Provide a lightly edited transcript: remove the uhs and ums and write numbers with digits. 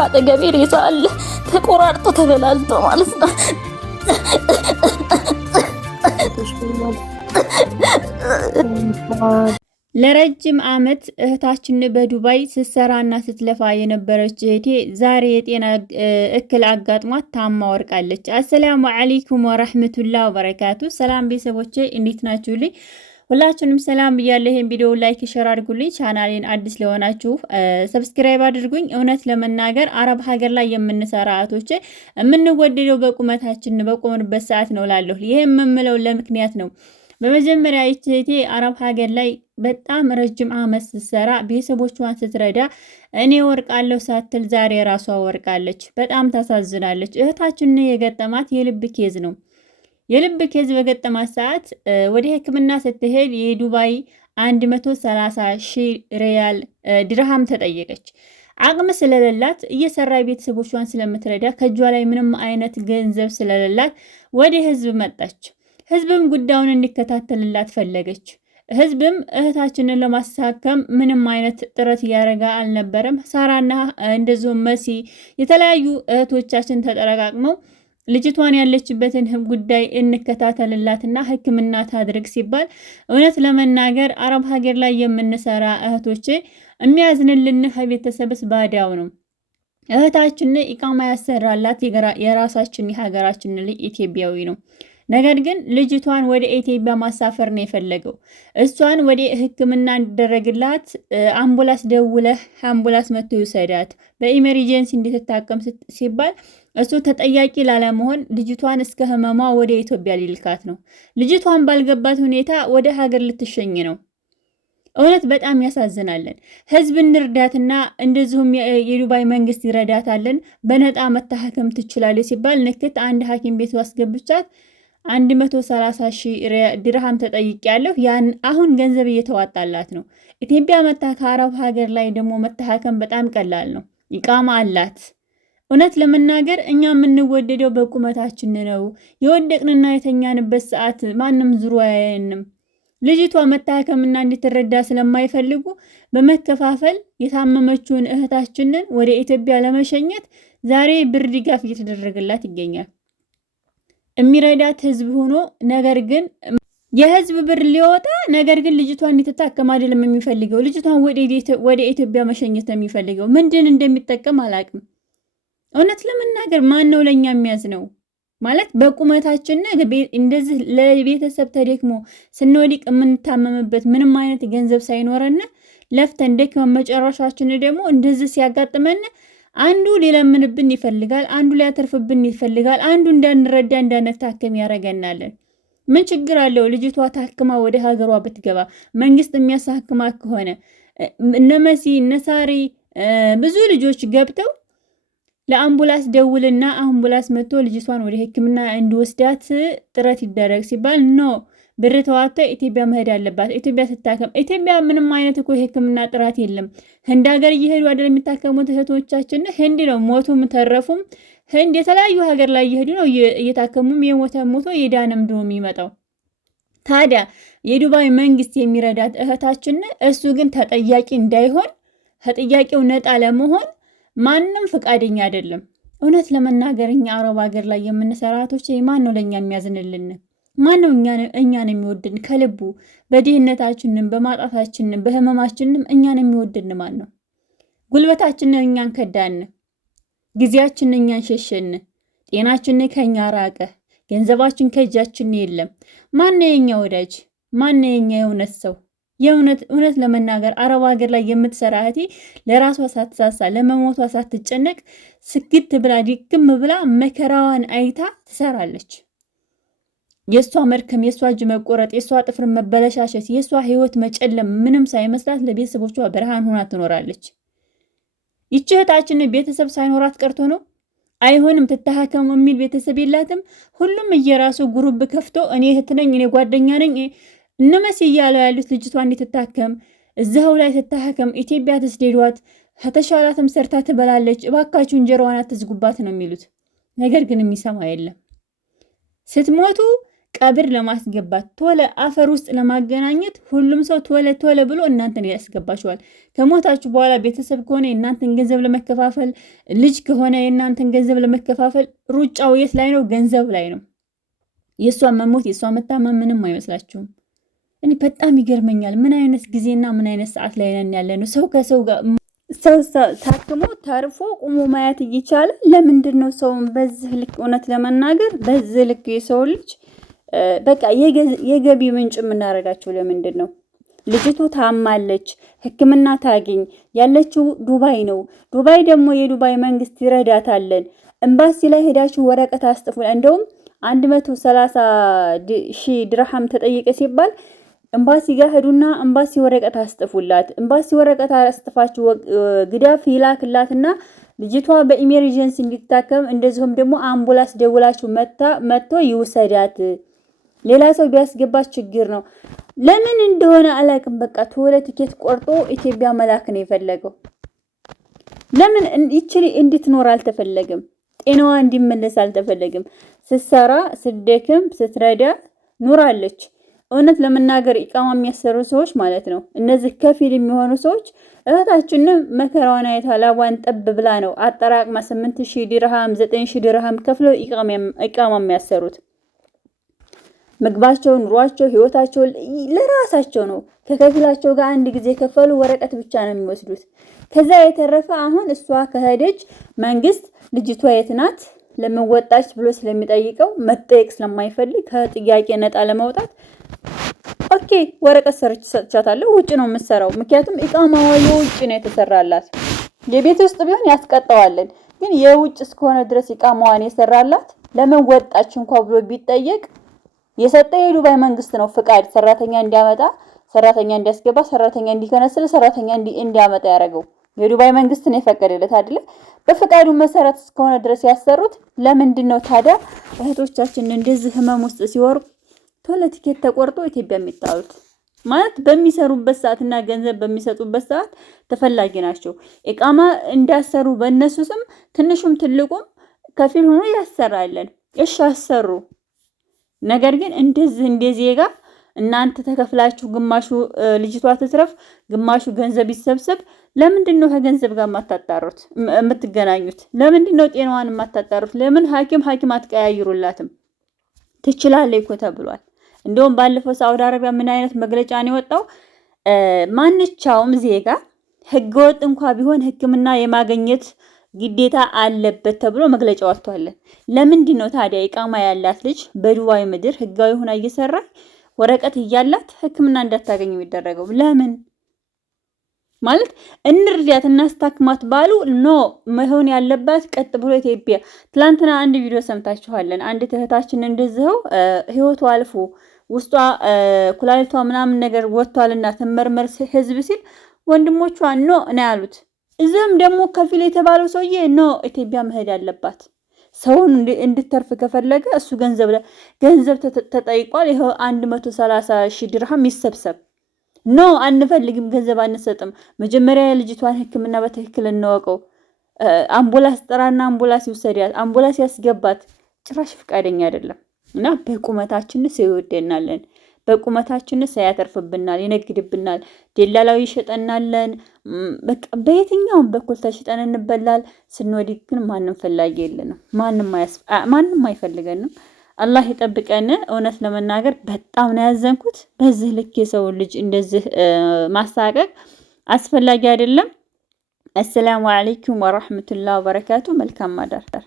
ካጠገቤ ሬሳ አለ ተቆራርጦ ተበላልቶ ማለት ነው። ለረጅም ዓመት እህታችን በዱባይ ስትሰራና ስትለፋ የነበረች እህቴ ዛሬ የጤና እክል አጋጥሟት ታማ ወርቃለች። አሰላሙ አለይኩም ወራህመቱላሂ ወበረካቱ። ሰላም ቤተሰቦቼ እንዴት ናችሁልኝ? ሁላችሁንም ሰላም ብያለሁ። ይሄን ቪዲዮ ላይክ ሼር አድርጉልኝ። ቻናሌን አዲስ ለሆናችሁ ሰብስክራይብ አድርጉኝ። እውነት ለመናገር አረብ ሀገር ላይ የምንሰራ እህቶቼ የምንወደደው በቁመታችን በቆምንበት ሰዓት ነው ላለሁ። ይሄ የምምለው ለምክንያት ነው። በመጀመሪያ እህቴ አረብ ሀገር ላይ በጣም ረጅም ዓመት ስትሰራ ቤተሰቦቿን ስትረዳ እኔ ወርቃለሁ ሳትል ዛሬ ራሷ ወርቃለች። በጣም ታሳዝናለች። እህታችን የገጠማት የልብ ኬዝ ነው። የልብ ኬዝ በገጠማት ሰዓት ወደ ሕክምና ስትሄድ የዱባይ 130,000 ሪያል ድርሃም ተጠየቀች። አቅም ስለሌላት እየሰራ ቤተሰቦቿን ስለምትረዳ ከእጇ ላይ ምንም አይነት ገንዘብ ስለሌላት ወደ ህዝብ መጣች። ህዝብም ጉዳዩን እንዲከታተልላት ፈለገች። ህዝብም እህታችንን ለማሳከም ምንም አይነት ጥረት እያደረገ አልነበረም። ሳራና እንደዚሁም መሲ የተለያዩ እህቶቻችን ተጠረቃቅመው ልጅቷን ያለችበትን ጉዳይ እንከታተልላትና ህክምና ታድርግ ሲባል እውነት ለመናገር አረብ ሀገር ላይ የምንሰራ እህቶቼ የሚያዝንልን ከቤተሰብስ ባዳው ነው። እህታችን ኢቃማ ያሰራላት የራሳችን የሀገራችን ልጅ ኢትዮጵያዊ ነው። ነገር ግን ልጅቷን ወደ ኢትዮጵያ ማሳፈር ነው የፈለገው። እሷን ወደ ህክምና እንዲደረግላት አምቡላንስ ደውለህ አምቡላንስ መጥቶ ይውሰዳት በኢመርጀንሲ እንድትታከም ሲባል እሱ ተጠያቂ ላለመሆን ልጅቷን እስከ ህመሟ ወደ ኢትዮጵያ ሊልካት ነው። ልጅቷን ባልገባት ሁኔታ ወደ ሀገር ልትሸኝ ነው። እውነት በጣም ያሳዝናለን። ህዝብ እንርዳትና እንደዚሁም የዱባይ መንግስት ይረዳታለን በነጣ መታከም ትችላለች ሲባል ንክት አንድ ሐኪም ቤት አስገብቻት 130,000 ድርሃም ተጠይቄያለሁ። ያን አሁን ገንዘብ እየተዋጣላት ነው። ኢትዮጵያ መታ ከአረብ ሀገር ላይ ደግሞ መታከም በጣም ቀላል ነው። ኢቃማ አላት። እውነት ለመናገር እኛ የምንወደደው በቁመታችን ነው። የወደቅንና የተኛንበት ሰዓት ማንም ዙሩ አያየንም። ልጅቷ መታከምና እንድትረዳ ስለማይፈልጉ በመከፋፈል የታመመችውን እህታችንን ወደ ኢትዮጵያ ለመሸኘት ዛሬ ብር ድጋፍ እየተደረገላት ይገኛል። የሚረዳት ህዝብ ሆኖ ነገር ግን የህዝብ ብር ሊወጣ ነገር ግን ልጅቷ እንድትታከም አይደለም የሚፈልገው። ልጅቷን ወደ ኢትዮጵያ መሸኘት ነው የሚፈልገው። ምንድን እንደሚጠቀም አላቅም። እውነት ለመናገር ማን ነው ለኛ የሚያዝ ነው ማለት በቁመታችን እንደዚህ ለቤተሰብ ተደክሞ ስንወዲቅ የምንታመምበት ምንም አይነት ገንዘብ ሳይኖረን ለፍተን ደክመን መጨረሻችን ደግሞ እንደዚህ ሲያጋጥመን አንዱ ሊለምንብን ይፈልጋል፣ አንዱ ሊያተርፍብን ይፈልጋል፣ አንዱ እንዳንረዳ እንዳንታከም ያረገናለን። ምን ችግር አለው? ልጅቷ ታክማ ወደ ሀገሯ ብትገባ መንግስት የሚያሳክማ ከሆነ እነ መሲ እነ ሳሪ ብዙ ልጆች ገብተው ለአምቡላንስ ደውልና አምቡላንስ መጥቶ ልጅቷን ወደ ሕክምና እንዲወስዳት ጥረት ይደረግ ሲባል ኖ ብር ተዋጥቶ ኢትዮጵያ መሄድ አለባት። ኢትዮጵያ ትታከም። ኢትዮጵያ ምንም አይነት እኮ የሕክምና ጥራት የለም። ህንድ ሀገር እየሄዱ አይደል የሚታከሙት እህቶቻችን? ህንድ ነው ሞቱም ተረፉም ህንድ የተለያዩ ሀገር ላይ እየሄዱ ነው እየታከሙም የሞተ ሞቶ የዳነም ደሞ የሚመጣው። ታዲያ የዱባይ መንግስት የሚረዳት እህታችን እሱ ግን ተጠያቂ እንዳይሆን ተጠያቂው ነጣ ለመሆን ማንም ፈቃደኛ አይደለም። እውነት ለመናገር እኛ አረብ ሀገር ላይ የምንሰራ እህቶቼ ማን ነው ለኛ የሚያዝንልን? ማን ነው እኛን የሚወድን ከልቡ? በድህነታችንም በማጣታችንም በህመማችንም እኛን የሚወድን ማን ነው? ጉልበታችንን እኛን ከዳን፣ ጊዜያችንን እኛን ሸሸን፣ ጤናችንን ከኛ ራቀ፣ ገንዘባችን ከእጃችን የለም። ማን ነው የኛ ወዳጅ? ማን ነው የኛ የእውነት ሰው? እውነት ለመናገር አረብ ሀገር ላይ የምትሰራ እህቴ ለራሷ ሳትሳሳ ለመሞቷ ሳትጨነቅ ስግት ብላ ድክም ብላ መከራዋን አይታ ትሰራለች። የሷ መርከም፣ የሷ እጅ መቆረጥ፣ የሷ ጥፍር መበለሻሸት፣ የሷ ህይወት መጨለም ምንም ሳይመስላት ለቤተሰቦቿ ብርሃን ሆና ትኖራለች። ይህች እህታችን ቤተሰብ ሳይኖራት ቀርቶ ነው? አይሆንም ትታከም የሚል ቤተሰብ የላትም። ሁሉም እየራሱ ጉሩብ ከፍቶ እኔ እህት ነኝ፣ እኔ ጓደኛ ነኝ እነመስ እያለው ያሉት ልጅቷ እንድትታከም እዛው ላይ ትታከም፣ ኢትዮጵያ ትስደዷት፣ ከተሻላትም ሰርታ ትበላለች፣ እባካችሁ እንጀራዋን አትዝጉባት ነው የሚሉት። ነገር ግን የሚሰማ የለም። ስትሞቱ ቀብር ለማስገባት ቶሎ አፈር ውስጥ ለማገናኘት ሁሉም ሰው ቶሎ ብሎ እናንተን ያስገባችኋል። ከሞታችሁ በኋላ ቤተሰብ ከሆነ የእናንተን ገንዘብ ለመከፋፈል፣ ልጅ ከሆነ የእናንተን ገንዘብ ለመከፋፈል ሩጫው የት ላይ ነው? ገንዘብ ላይ ነው። የእሷ መሞት የእሷ መታመም ምንም አይመስላችሁም። እኔ በጣም ይገርመኛል። ምን አይነት ጊዜና ምን አይነት ሰዓት ላይ ነን ያለ ነው? ሰው ከሰው ጋር ሰው ታክሞ ተርፎ ቁሞ ማየት እየቻለ ለምንድን ነው ሰውን በዚህ ልክ? እውነት ለመናገር በዚህ ልክ የሰው ልጅ በቃ የገቢ ምንጭ የምናደርጋቸው ለምንድን ነው? ልጅቱ ታማለች፣ ሕክምና ታገኝ። ያለችው ዱባይ ነው። ዱባይ ደግሞ የዱባይ መንግስት ይረዳታለን። ኤምባሲ ላይ ሄዳችሁ ወረቀት አስጥፉ። እንደውም 130,000 ድርሃም ተጠየቀ ሲባል ኤምባሲ ጋር ሄዱና ኤምባሲ ወረቀት አስጥፉላት። ኤምባሲ ወረቀት አስጥፋችሁ ግዳፍ ይላክላትና ልጅቷ በኢመርጀንሲ እንዲታከም እንደዚሁም ደግሞ አምቡላንስ ደውላችሁ መጥቶ ይውሰዳት። ሌላ ሰው ቢያስገባት ችግር ነው። ለምን እንደሆነ አላውቅም። በቃ ቶሎ ቲኬት ቆርጦ ኢትዮጵያ መላክ ነው የፈለገው። ለምን ይችል እንድትኖር አልተፈለገም? ጤናዋ እንዲመለስ አልተፈለገም? ስትሰራ ስትደክም ስትረዳ ኑራለች። እውነት ለመናገር ኢቃማ የሚያሰሩ ሰዎች ማለት ነው፣ እነዚህ ከፊል የሚሆኑ ሰዎች እህታችንን መከራዋን አይታ ላቧን ጠብ ብላ ነው አጠራቅማ 8,000 ድርሃም 9,000 ድርሃም ከፍለው ኢቃማ የሚያሰሩት። ምግባቸውን፣ ኑሯቸው፣ ህይወታቸው ለራሳቸው ነው። ከከፊላቸው ጋር አንድ ጊዜ ከፈሉ ወረቀት ብቻ ነው የሚወስዱት። ከዛ የተረፈ አሁን እሷ ከሄደች መንግስት ልጅቷ የት ናት ለምን ወጣች ብሎ ስለሚጠይቀው መጠየቅ ስለማይፈልግ ከጥያቄ ነጣ ለመውጣት ኦኬ ወረቀት ሰርች ሰጥቻታለሁ፣ ውጭ ነው የምትሰራው። ምክንያቱም ኢቃማዋ የውጭ ነው የተሰራላት። የቤት ውስጥ ቢሆን ያስቀጣዋለን፣ ግን የውጭ እስከሆነ ድረስ ኢቃማዋን የሰራላት ለምን ወጣች እንኳን ብሎ ቢጠየቅ የሰጠ የዱባይ መንግስት ነው ፍቃድ ሰራተኛ እንዲያመጣ፣ ሰራተኛ እንዲያስገባ፣ ሰራተኛ እንዲከነስል፣ ሰራተኛ እንዲያመጣ ያደረገው የዱባይ መንግስት ነው የፈቀደለት አይደለ? በፍቃዱ መሰረት እስከሆነ ድረስ ያሰሩት። ለምንድን ነው ታዲያ እህቶቻችን እንደዚህ ህመም ውስጥ ሲወሩ ቶሎ ቲኬት ተቆርጦ ኢትዮጵያ የሚጣሉት? ማለት በሚሰሩበት ሰዓትና ገንዘብ በሚሰጡበት ሰዓት ተፈላጊ ናቸው። ኢቃማ እንዳሰሩ በእነሱ ስም ትንሹም ትልቁም ከፊል ሆኖ ያሰራለን። እሺ አሰሩ። ነገር ግን እንደዚህ ዜጋ እናንተ ተከፍላችሁ ግማሹ ልጅቷ ትትረፍ ግማሹ ገንዘብ ይሰብሰብ። ለምንድን ነው ከገንዘብ ጋር የማታጣሩት የምትገናኙት? ለምንድን ነው ጤናዋን የማታጣሩት? ለምን ሐኪም አትቀያይሩላትም? ትችላለች እኮ ተብሏል። እንደውም ባለፈው ሳውዲ አረቢያ ምን አይነት መግለጫ ነው የወጣው? ማንኛውም ዜጋ ህገወጥ እንኳን ቢሆን ሕክምና የማግኘት ግዴታ አለበት ተብሎ መግለጫ ወጥቷል። ለምንድን ነው ታዲያ ኢቃማ ያላት ልጅ በዱባይ ምድር ህጋዊ ሆና እየሰራች ወረቀት እያላት ሕክምና እንዳታገኝ የሚደረገው? ለምን ማለት እንርዳት እናስታክማት ባሉ ኖ መሆን ያለባት ቀጥ ብሎ ኢትዮጵያ። ትላንትና አንድ ቪዲዮ ሰምታችኋለን። አንድ እህታችን እንደዚህው ህይወቷ አልፎ ውስጧ ኩላሊቷ ምናምን ነገር ወጥቷልና ተመርመር ህዝብ ሲል ወንድሞቿ ኖ ነው ያሉት። እዚህም ደግሞ ከፊል የተባለው ሰውዬ ኖ ኢትዮጵያ መሄድ አለባት። ሰውን እንድተርፍ ከፈለገ እሱ ገንዘብ ተጠይቋል። ይሄው 130,000 ድርሃም ይሰብሰብ። ኖ አንፈልግም፣ ገንዘብ አንሰጥም። መጀመሪያ የልጅቷን ሕክምና በትክክል እንወቀው። አምቡላንስ ጠራና አምቡላንስ ይወሰዳት፣ አምቡላንስ ያስገባት። ጭራሽ ፍቃደኛ አይደለም። እና በቁመታችን ሰው ይወደናለን፣ በቁመታችን ሰው ያተርፍብናል፣ ይነግድብናል፣ ደላላው ይሸጠናለን። በቃ በየትኛውም በኩል ተሽጠን እንበላል። ስንወዲህ ግን ማንም ፈላጊ የለንም፣ ማንም አይፈልገንም። አላህ ይጠብቀን። እውነት ለመናገር በጣም ነው ያዘንኩት። በዚህ ልክ የሰው ልጅ እንደዚህ ማሳቀቅ አስፈላጊ አይደለም። አሰላሙ አለይኩም ወራህመቱላሂ ወበረካቱ። መልካም ማዳር